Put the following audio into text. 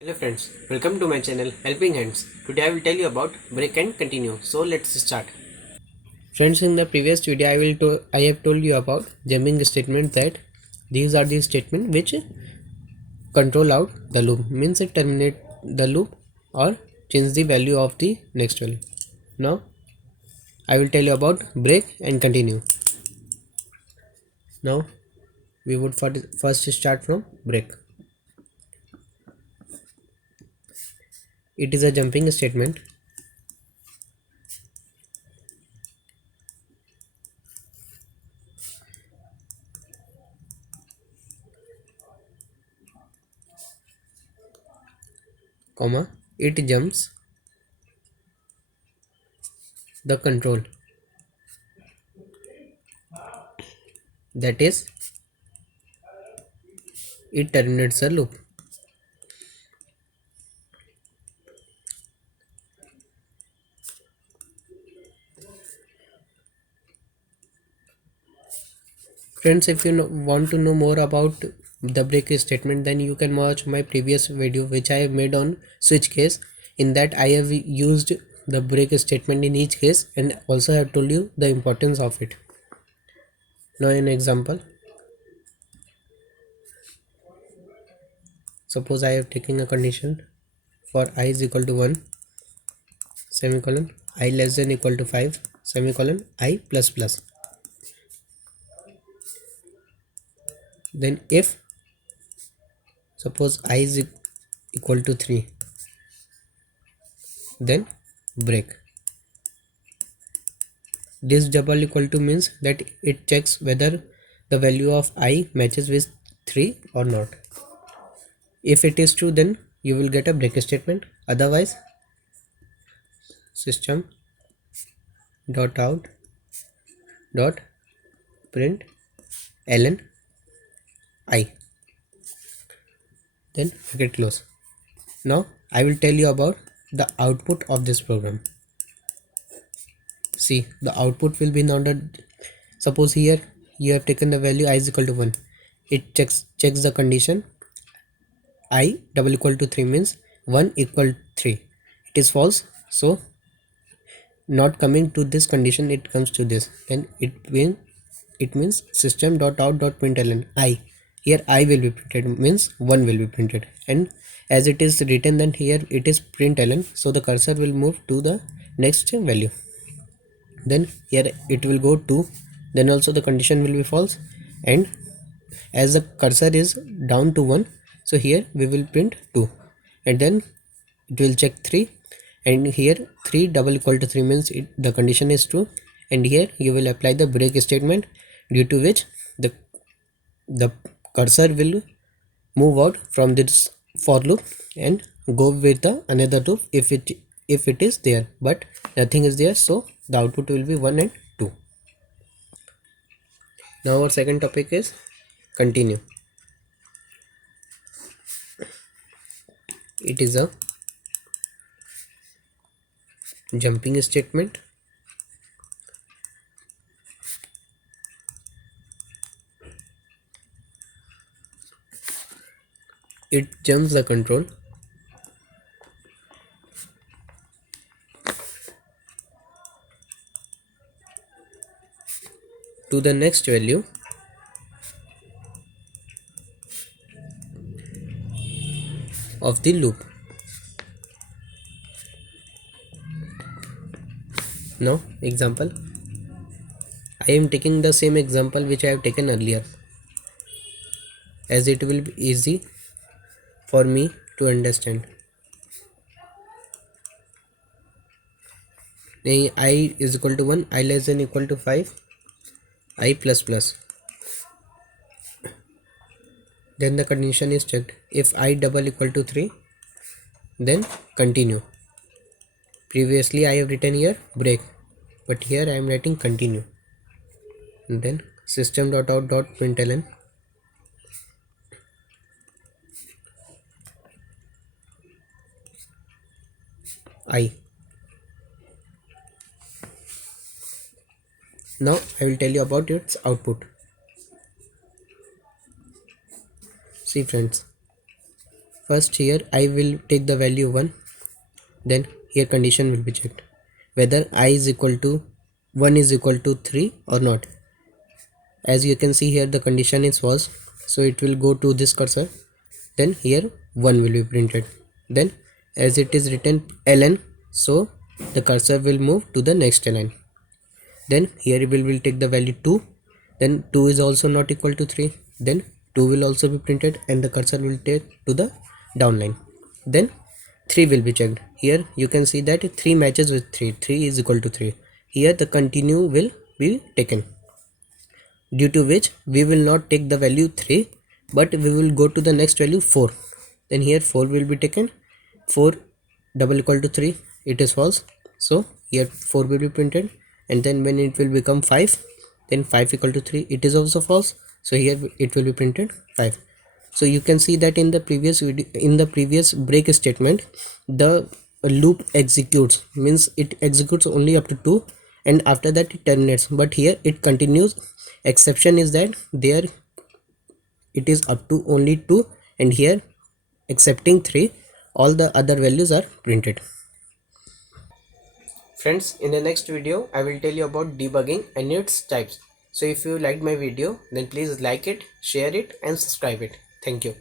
Hello friends, welcome to my channel Helping Hands. Today I will tell you about break and continue. So let's start. Friends, in the previous video I have told you about jumping statement, that these are the statement which control out the loop, means it terminate the loop or change the value of the next value. Now I will tell you about break and continue. Now we would first start from break. It is a jumping statement. Comma, it jumps the control, that is, it terminates a loop. Friends, if you want to know more about the break statement, then you can watch my previous video which I have made on switch case. In that I have used the break statement in each case and also have told you the importance of it. Now an example. Suppose I have taken a condition for I is equal to 1 semicolon, I less than equal to 5 semicolon, I plus plus. Then if suppose I is equal to 3, then break. This double equal to means that it checks whether the value of I matches with 3 or not. If it is true, then you will get a break statement. Otherwise, system dot out dot print ln I, then bracket close. Now I will tell you about the output of this program. See, the output will be noted. Suppose here you have taken the value I is equal to 1. It checks the condition I double equal to 3, means 1 equal 3. It is false, so not coming to this condition, it comes to this. Then it means system dot out dot println I. Here I will be printed, means 1 will be printed, and as it is written, then here it is println, so the cursor will move to the next value. Then here it will go 2, then also the condition will be false, and as the cursor is down to 1, so here we will print 2, and then it will check 3, and here 3 double equal to 3 means the condition is true, and here you will apply the break statement, due to which the cursor will move out from this for loop and go with the another loop if it is there, but nothing is there, so the output will be 1 and 2. Now our second topic is continue. It is a jumping statement. It jumps the control to the next value of the loop. Now example, I am taking the same example which I have taken earlier, as it will be easy for me to understand. I is equal to 1, I less than equal to 5, I plus plus. Then the condition is checked. If I double equal to 3, then continue. Previously I have written here break, but here I am writing continue. And then system dot out dot println I. Now I will tell you about its output. See friends, First here I will take the value 1, then here condition will be checked whether I is equal to 1 is equal to 3 or not. As you can see here the condition is false, so it will go to this cursor, then here 1 will be printed. Then as it is written ln, so the cursor will move to the next line. Then here we will take the value 2, then 2 is also not equal to 3, then 2 will also be printed and the cursor will take to the down line. Then 3 will be checked. Here you can see that 3 matches with 3, 3 is equal to 3. Here the continue will be taken, due to which we will not take the value 3 but we will go to the next value 4. Then here 4 will be taken, 4 double equal to 3, it is false, so here 4 will be printed. And then when it will become 5, then 5 equal to 3, it is also false, so here it will be printed 5. So you can see that in the previous video, in the previous break statement, the loop executes, means it executes only up to 2 and after that it terminates, but here it continues. Exception is that there it is up to only 2 and here excepting 3 all the other values are printed. Friends, in the next video I will tell you about debugging and its types. So if you liked my video, then please like it, share it and subscribe it. Thank you.